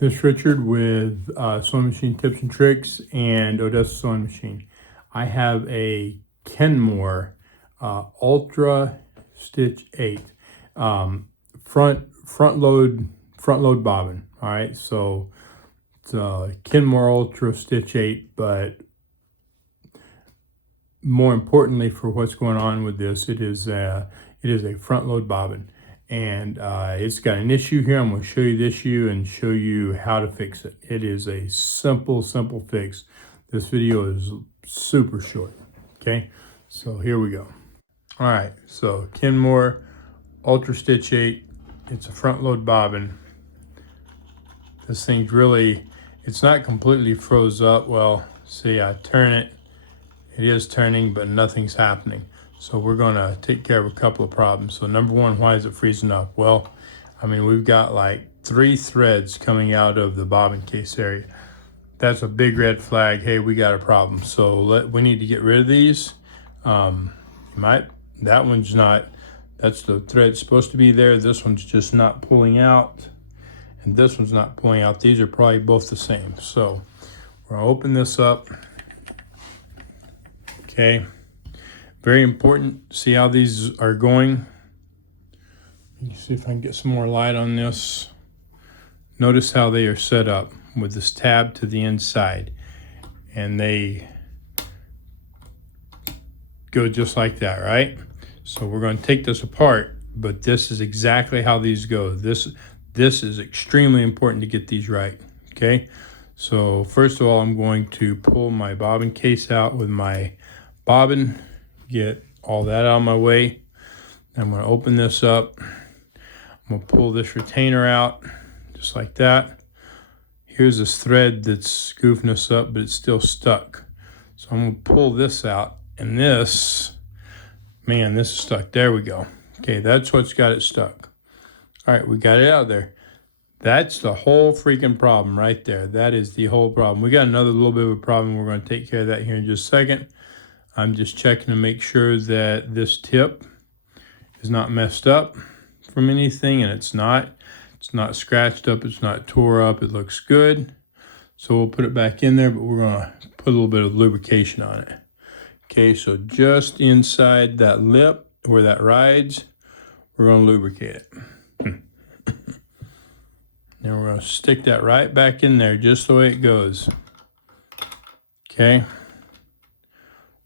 This is Richard with Sewing Machine Tips and Tricks and Odessa Sewing Machine. I have a Kenmore Ultra Stitch 8 front load bobbin. All right, so it's a Kenmore Ultra Stitch 8, but more importantly for what's going on with this, it is a front load bobbin. And it's got an issue here. I'm going to show you the issue and show you how to fix it. It is a simple fix. This video is super short. Okay, so here we go. All right, so Kenmore Ultra Stitch 8. It's a front load bobbin. This thing's really, it's not completely froze up. Well, see, I turn it. It is turning, but nothing's happening. So we're gonna take care of a couple of problems. So number one, why is it freezing up? Well, I mean, we've got like 3 threads coming out of the bobbin case area. That's a big red flag. Hey, we got a problem. So we need to get rid of these. That one's not, that's the thread supposed to be there. This one's just not pulling out. And this one's not pulling out. These are probably both the same. So we're gonna open this up. Okay. Very important. See how these are going? You can see if I can get some more light on this. Notice how they are set up with this tab to the inside. And they go just like that, right? So we're going to take this apart, but this is exactly how these go. This is extremely important to get these right, okay? So first of all, I'm going to pull my bobbin case out with my bobbin. Get all that out of my way. I'm going to open this up. I'm going to pull this retainer out just like that. Here's this thread that's goofing us up, but it's still stuck. So I'm going to pull this out, and this is stuck. There we go. Okay, that's what's got it stuck. All right, we got it out of there. That's the whole freaking problem right there. That is the whole problem. We got another little bit of a problem. We're going to take care of that here in just a second. I'm just checking to make sure that this tip is not messed up from anything, and it's not. It's not scratched up, it's not tore up, it looks good. So we'll put it back in there, but we're gonna put a little bit of lubrication on it. Okay, so just inside that lip where that rides, we're gonna lubricate it. Then we're gonna stick that right back in there just the way it goes. Okay.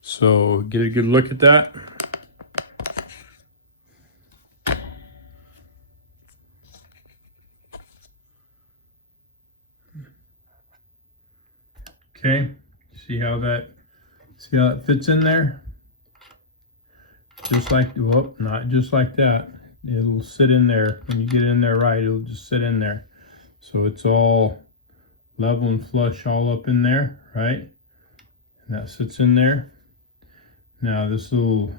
So get a good look at that. Okay, see how that fits in there? Just like, well, not just like that. It'll sit in there. When you get in there right, it'll just sit in there. So it's all level and flush all up in there, right? And that sits in there. Now this little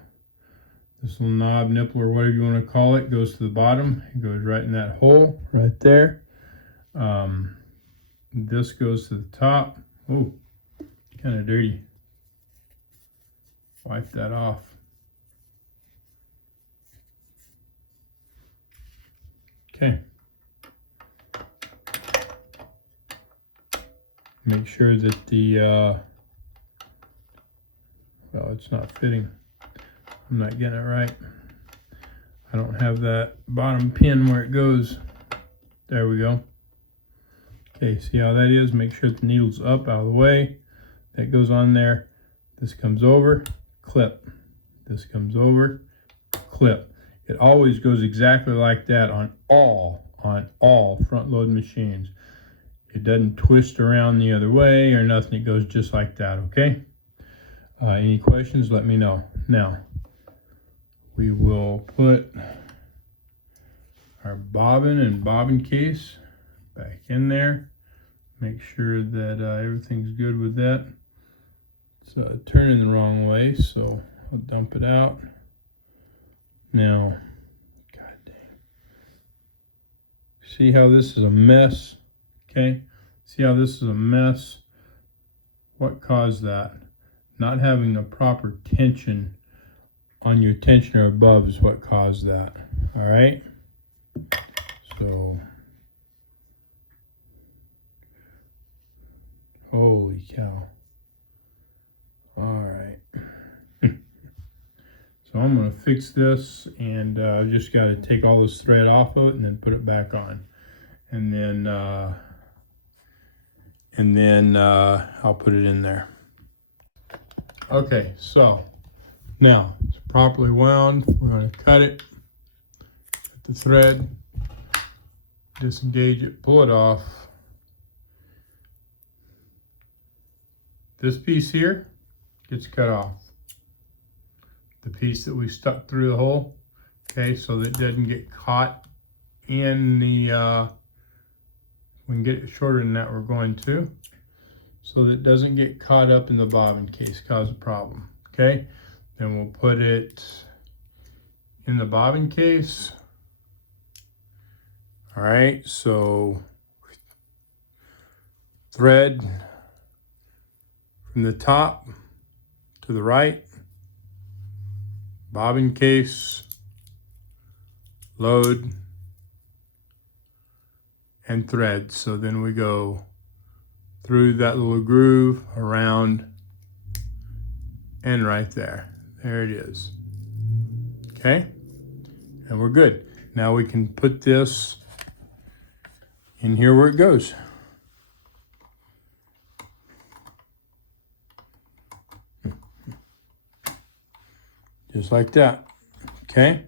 knob, nipple, or whatever you want to call it, goes to the bottom. It goes right in that hole right there. This goes to the top. Oh, kind of dirty. Wipe that off. Okay. Make sure that the well, it's not fitting. I'm not getting it right. I don't have that bottom pin where it goes. There we go. Okay, see how that is? Make sure the needle's up out of the way. That goes on there. This comes over, clip. This comes over, clip. It always goes exactly like that on all front load machines. It doesn't twist around the other way or nothing. It goes just like that, okay? Any questions, let me know. Now, we will put our bobbin and bobbin case back in there. Make sure that everything's good with that. It's turning the wrong way, so I'll dump it out. Now, god dang. See how this is a mess? Okay, see how this is a mess? What caused that? Not having the proper tension on your tensioner above is what caused that. All right, so Holy cow. All right. So I'm going to fix this, and I just got to take all this thread off of it and then put it back on. And then I'll put it in there. Okay, so now it's properly wound. We're going to cut it, cut the thread, disengage it, pull it off. This piece here gets cut off. The piece that we stuck through the hole, okay, so that it doesn't get caught in the, we can get it shorter than that, we're going to, so that it doesn't get caught up in the bobbin case, cause a problem, okay? Then we'll put it in the bobbin case. All right, so thread from the top to the right, bobbin case, load, and thread. So then we go through that little groove, around, and right there. There it is. Okay, and we're good. Now we can put this in here where it goes. Just like that, okay?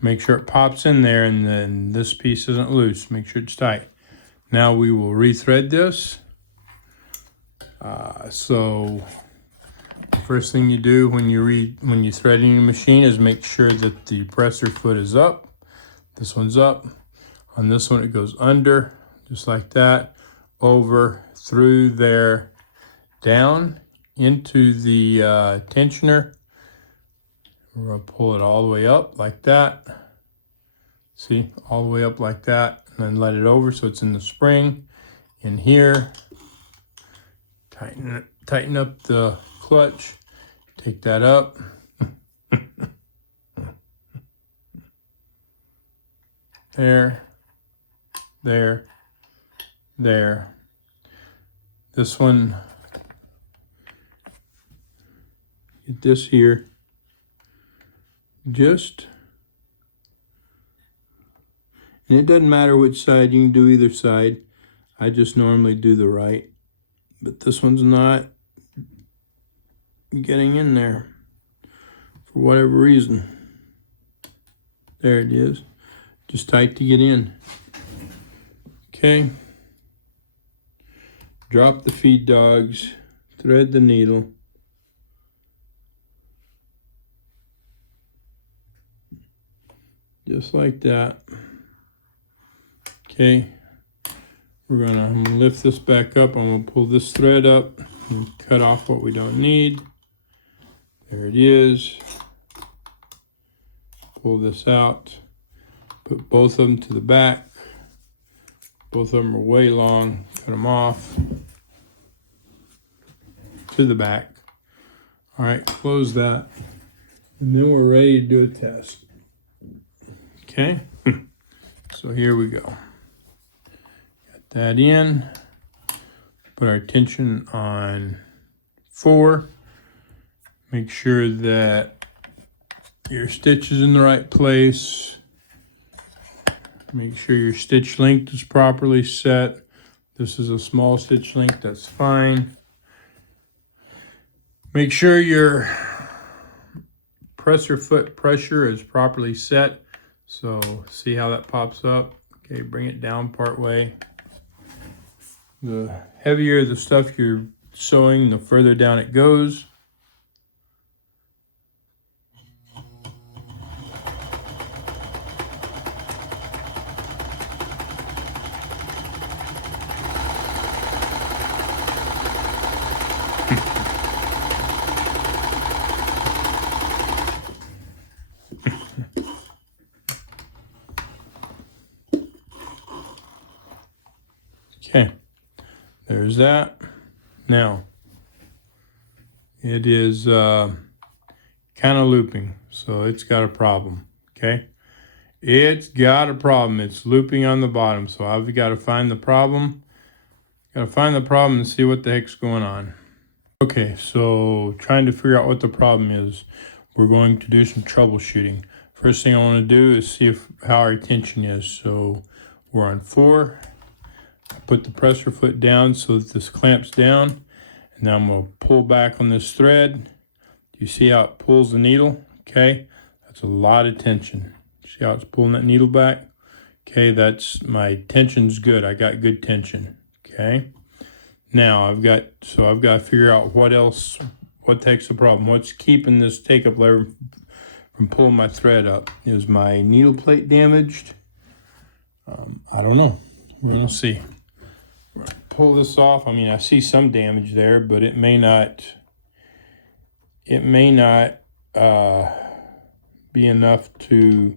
Make sure it pops in there, and then this piece isn't loose. Make sure it's tight. Now we will rethread this. So first thing you do when you're threading your machine is make sure that the presser foot is up. This one's up. On this one it goes under, just like that, over, through there, down into the tensioner. We're going to pull it all the way up like that. See, all the way up like that, and then let it over so it's in the spring. In here, tighten up the clutch, take that up. There, there, there. This one, get this here. Just, and it doesn't matter which side, you can do either side. I just normally do the right, but this one's not getting in there for whatever reason. There it is, just tight to get in. Okay, drop the feed dogs, thread the needle. Just like that. Okay, I'm gonna lift this back up. I'm gonna pull this thread up and cut off what we don't need. There it is. Pull this out. Put both of them to the back. Both of them are way long. Cut them off to the back. All right, close that. And then we're ready to do a test. Okay, so here we go. Got that in. Put our tension on 4. Make sure that your stitch is in the right place. Make sure your stitch length is properly set. This is a small stitch length, that's fine. Make sure your presser foot pressure is properly set. So see how that pops up? Okay, bring it down part way. The heavier the stuff you're sewing, the further down it goes. Okay, there's that. Now, it is kind of looping, so it's got a problem, okay? It's got a problem. It's looping on the bottom, so I've got to find the problem. Gotta find the problem and see what the heck's going on. Okay, so trying to figure out what the problem is, we're going to do some troubleshooting. First thing I want to do is see how our tension is. So we're on 4. I put the pressure foot down so that this clamps down, and now I'm going to pull back on this thread. You see how it pulls the needle? Okay, that's a lot of tension. See how it's pulling that needle back? Okay, that's my tension's good. I got good tension. Okay. Now I've got to figure out what takes the problem. What's keeping this take-up lever from pulling my thread up? Is my needle plate damaged? I don't know. We're gonna see. We're gonna pull this off. I mean, I see some damage there, but it may not. It may not be enough to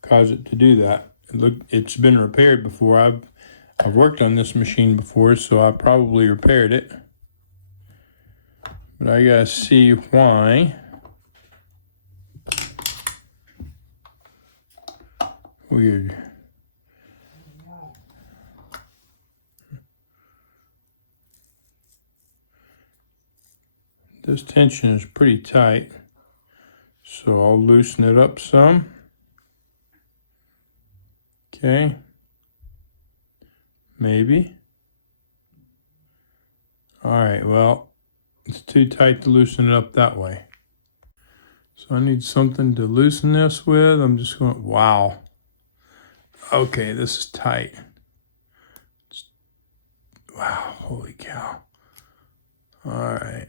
cause it to do that. Look, it's been repaired before. I've worked on this machine before, so I probably repaired it. But I gotta see why. Weird. This tension is pretty tight, so I'll loosen it up some. Okay. Maybe. All right, well, it's too tight to loosen it up that way. So I need something to loosen this with. I'm just going, wow. Okay, this is tight. Wow, holy cow. All right.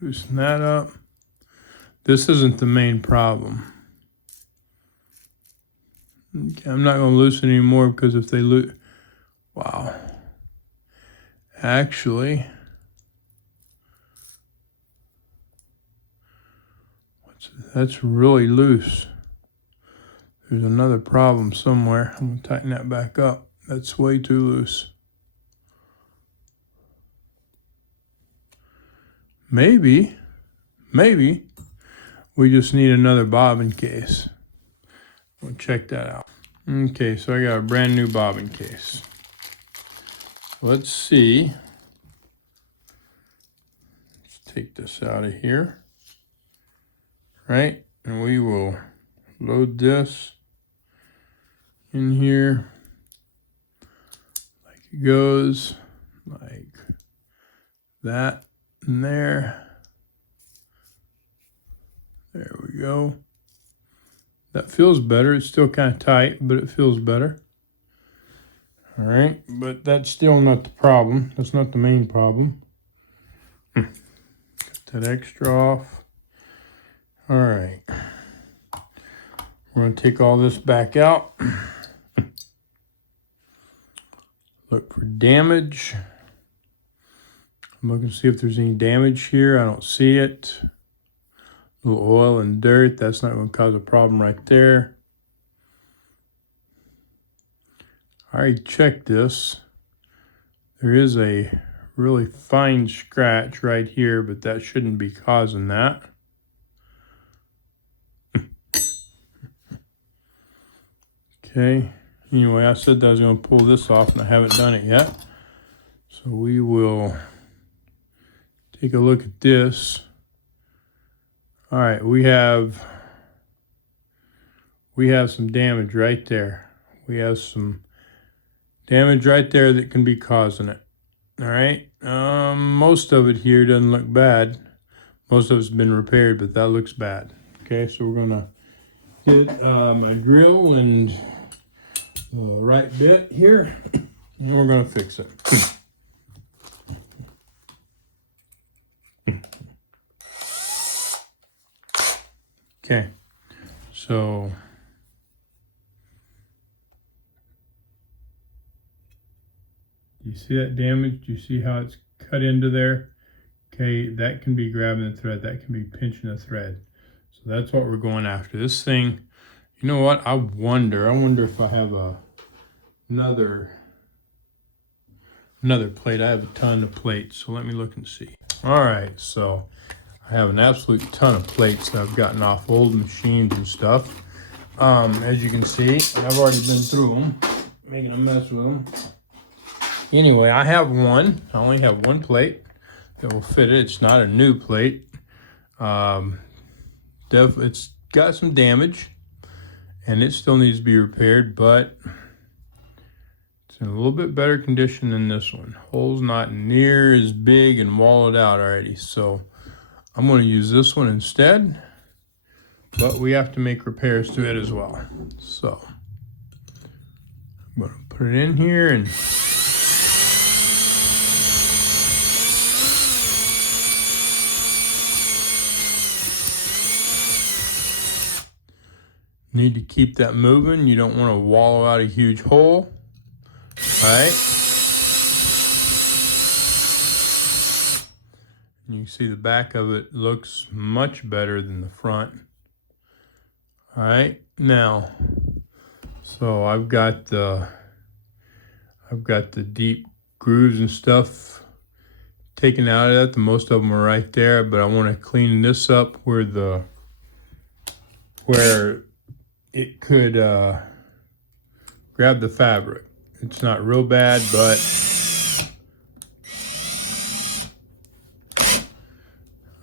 Loosen that up. This isn't the main problem. Okay, I'm not going to loosen anymore because if they wow. Actually, that's really loose. There's another problem somewhere. I'm going to tighten that back up. That's way too loose. Maybe we just need another bobbin case. We'll check that out. Okay, so I got a brand new bobbin case. Let's see. Let's take this out of here. Right? And we will load this in here like it goes, like that in there. There we go. That feels better. It's still kind of tight, but it feels better. All right, but that's still not the problem. That's not the main problem. Got that extra off. All right. We're going to take all this back out. Look for damage. I'm looking to see if there's any damage here. I don't see it. A little oil and dirt. That's not going to cause a problem right there. I already checked this. There is a really fine scratch right here, but that shouldn't be causing that. Okay. Anyway, I said that I was going to pull this off, and I haven't done it yet. So we will take a look at this. All right, we have some damage right there. We have some damage right there that can be causing it. All right. Most of it here doesn't look bad. Most of it's been repaired, but that looks bad. Okay, so we're gonna get my drill and the right bit here, and we're gonna fix it. Okay, so you see that damage? Do you see how it's cut into there? Okay, that can be grabbing the thread. That can be pinching the thread. So that's what we're going after. This thing, you know what? I wonder if I have another plate. I have a ton of plates, so let me look and see. All right, so I have an absolute ton of plates that I've gotten off old machines and stuff. As you can see, I've already been through them. making a mess with them. Anyway, I have one. I only have one plate that will fit it. It's not a new plate. It's got some damage, and it still needs to be repaired, but it's in a little bit better condition than this one. Hole's not near as big and walled out already, so I'm going to use this one instead, but we have to make repairs to it as well. So I'm going to put it in here and need to keep that moving. You don't want to wallow out a huge hole. All right. You can see the back of it looks much better than the front. All right. Now, so I've got the deep grooves and stuff taken out of that. Most of them are right there, but I want to clean this up where it could grab the fabric. It's not real bad, but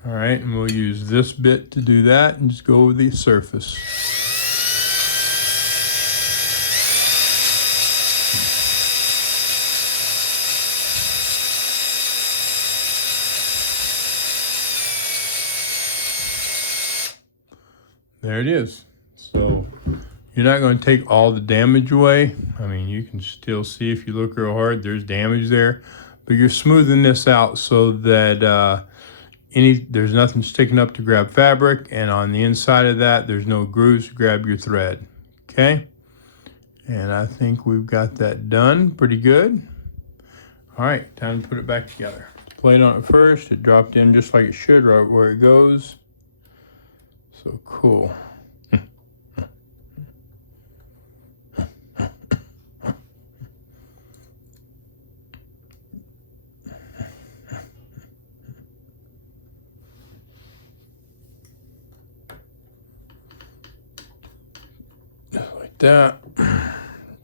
all right, and we'll use this bit to do that and just go over the surface. There it is. So you're not going to take all the damage away. I mean, you can still see if you look real hard, there's damage there, but you're smoothing this out so that there's nothing sticking up to grab fabric, and on the inside of that, there's no grooves to grab your thread. Okay, and I think we've got that done pretty good. All right, time to put it back together. Plate on it first. It dropped in just like it should, right where it goes. So cool. Just like that.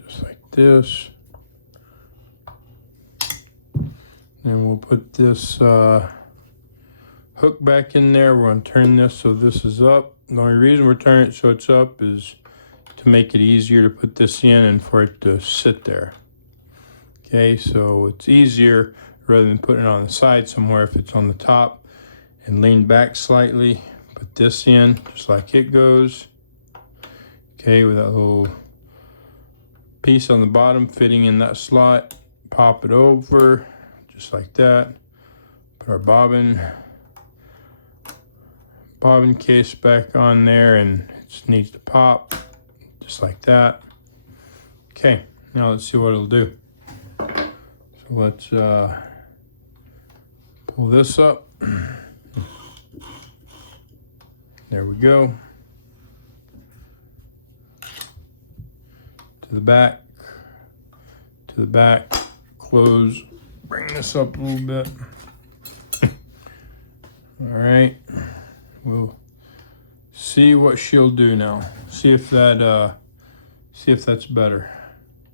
Just like this. Then we'll put this hook back in there. We're going to turn this so this is up. The only reason we're turning it so it's up is to make it easier to put this in and for it to sit there. Okay, so it's easier rather than putting it on the side somewhere if it's on the top, and lean back slightly. Put this in just like it goes. Okay, with that little piece on the bottom fitting in that slot. Pop it over just like that. Put our bobbin case back on there, and it just needs to pop just like that. Okay, now let's see what it'll do. So let's pull this up. There we go. To the back, close, bring this up a little bit. All right. We'll see what she'll do now. See if that's better.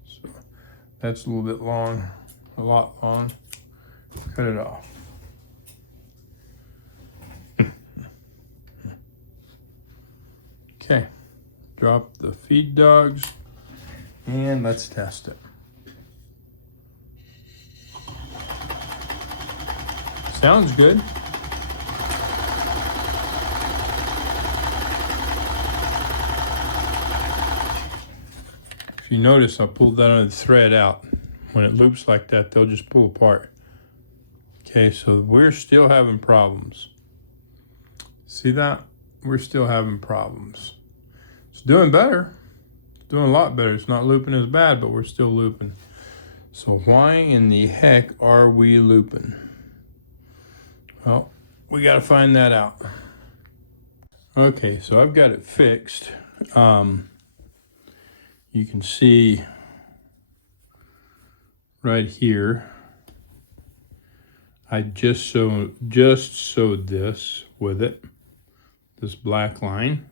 So that's a little bit long, a lot long. Cut it off. Okay, drop the feed dogs and let's test it. Sounds good. If you notice, I pulled that other thread out. When it loops like that, they'll just pull apart. Okay, so we're still having problems. See that? We're still having problems. It's doing better. It's doing a lot better. It's not looping as bad, but we're still looping. So why in the heck are we looping? Well, we got to find that out. Okay, so I've got it fixed. You can see right here, I just sewed this with it, this black line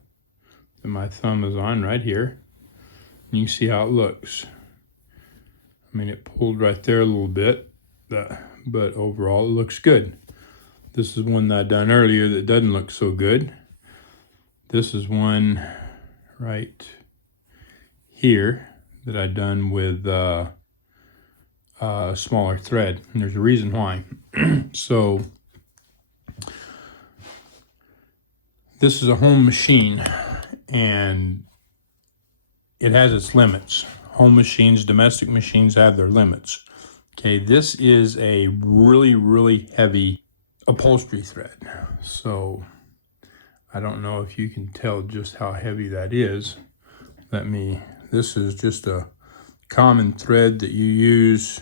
that my thumb is on right here. And you can see how it looks. I mean, it pulled right there a little bit, but overall it looks good. This is one that I done earlier that doesn't look so good. This is one right here that I done with a smaller thread, and there's a reason why. So this is a home machine, and it has its limits. Home machines, domestic machines have their limits. Okay, this is a really, really heavy upholstery thread. So I don't know if you can tell just how heavy that is. This is just a common thread that you use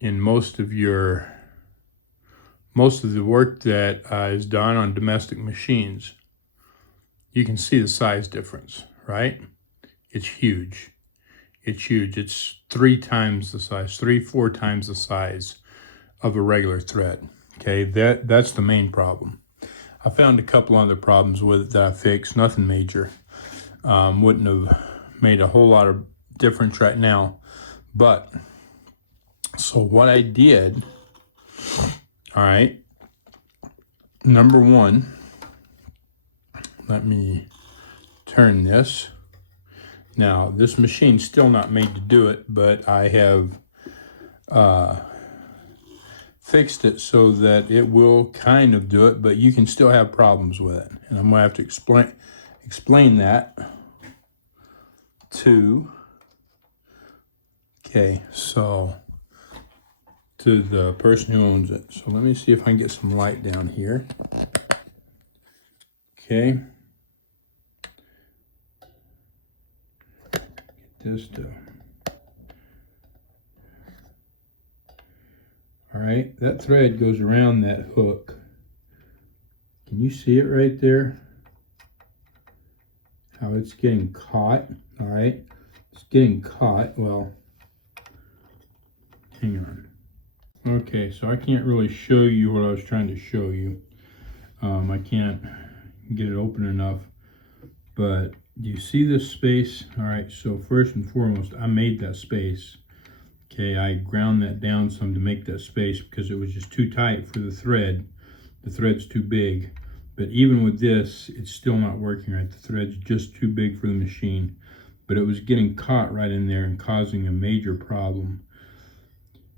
in most of the work that is done on domestic machines. You can see the size difference, right? It's huge. It's huge. It's 4 times the size of a regular thread. Okay, that's the main problem. I found a couple other problems with it that I fixed, nothing major. Wouldn't have made a whole lot of difference right now. But, so what I did, all right, number one, let me turn this. Now, this machine's still not made to do it, but I have fixed it so that it will kind of do it, but you can still have problems with it. And I'm gonna have to explain that to the person who owns it. So let me see if I can get some light down here. Okay. Get this to. All right, that thread goes around that hook. Can you see it right there? How it's getting caught, all right? It's getting caught, well, hang on. Okay, so I can't really show you what I was trying to show you. I can't get it open enough, but do you see this space? All right, so first and foremost, I made that space. Okay, I ground that down some to make that space because it was just too tight for the thread. The thread's too big. But even with this, it's still not working right. The thread's just too big for the machine. But it was getting caught right in there and causing a major problem.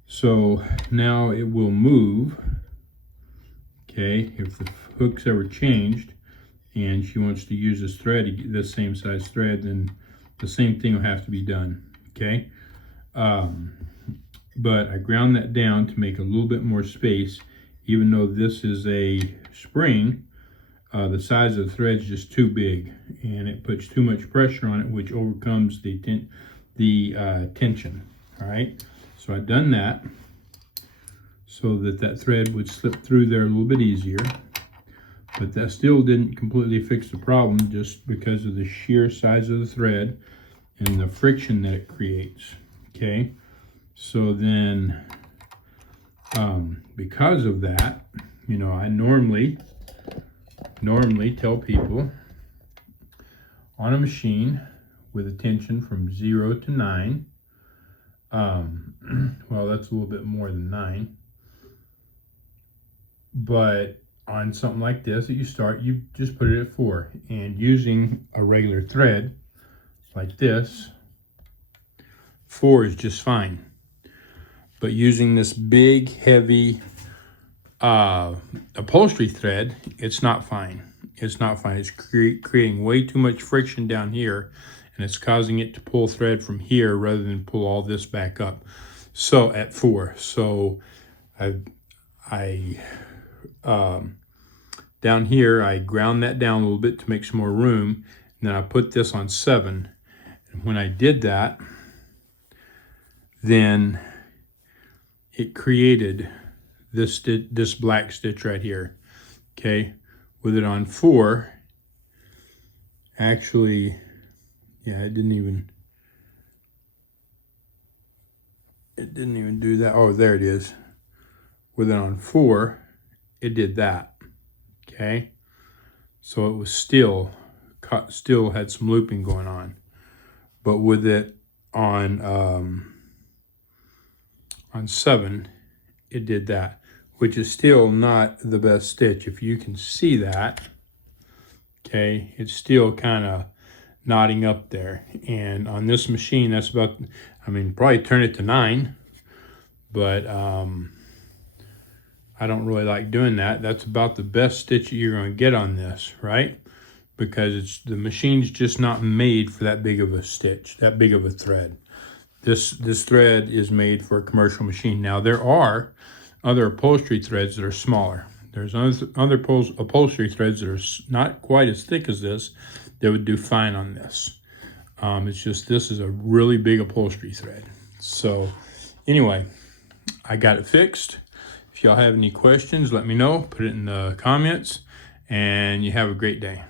So now it will move. Okay, if the hook's ever changed and she wants to use this thread, this same size thread, then the same thing will have to be done. Okay. But I ground that down to make a little bit more space. Even though this is a spring, the size of the thread is just too big, and it puts too much pressure on it, which overcomes the tension. All right, so I've done that so that thread would slip through there a little bit easier, but that still didn't completely fix the problem, just because of the sheer size of the thread and the friction that it creates. Okay, so then because of that, you know, I normally tell people on a machine with a tension from 0 to 9, well, that's a little bit more than 9, but on something like this that you start, you just put it at 4, and using a regular thread like this, 4 is just fine. But using this big, heavy upholstery thread, it's not fine. It's not fine. It's creating way too much friction down here, and it's causing it to pull thread from here rather than pull all this back up. So at 4, so I down here, I ground that down a little bit to make some more room, and then I put this on 7. And when I did that, then it created this black stitch right here. Okay, with it on 4, actually, yeah, it didn't even do that. Oh, there it is. With it on 4, it did that. Okay, so it was still had some looping going on, but with it on on 7, it did that, which is still not the best stitch. If you can see that, okay, it's still kind of knotting up there. And on this machine, that's about, I mean, probably turn it to 9, but I don't really like doing that. That's about the best stitch you're going to get on this, right? Because the machine's just not made for that big of a stitch, that big of a thread. This thread is made for a commercial machine. Now, there are other upholstery threads that are smaller. There's other upholstery threads that are not quite as thick as this that would do fine on this. It's just this is a really big upholstery thread. So anyway, I got it fixed. If y'all have any questions, let me know. Put it in the comments, and you have a great day.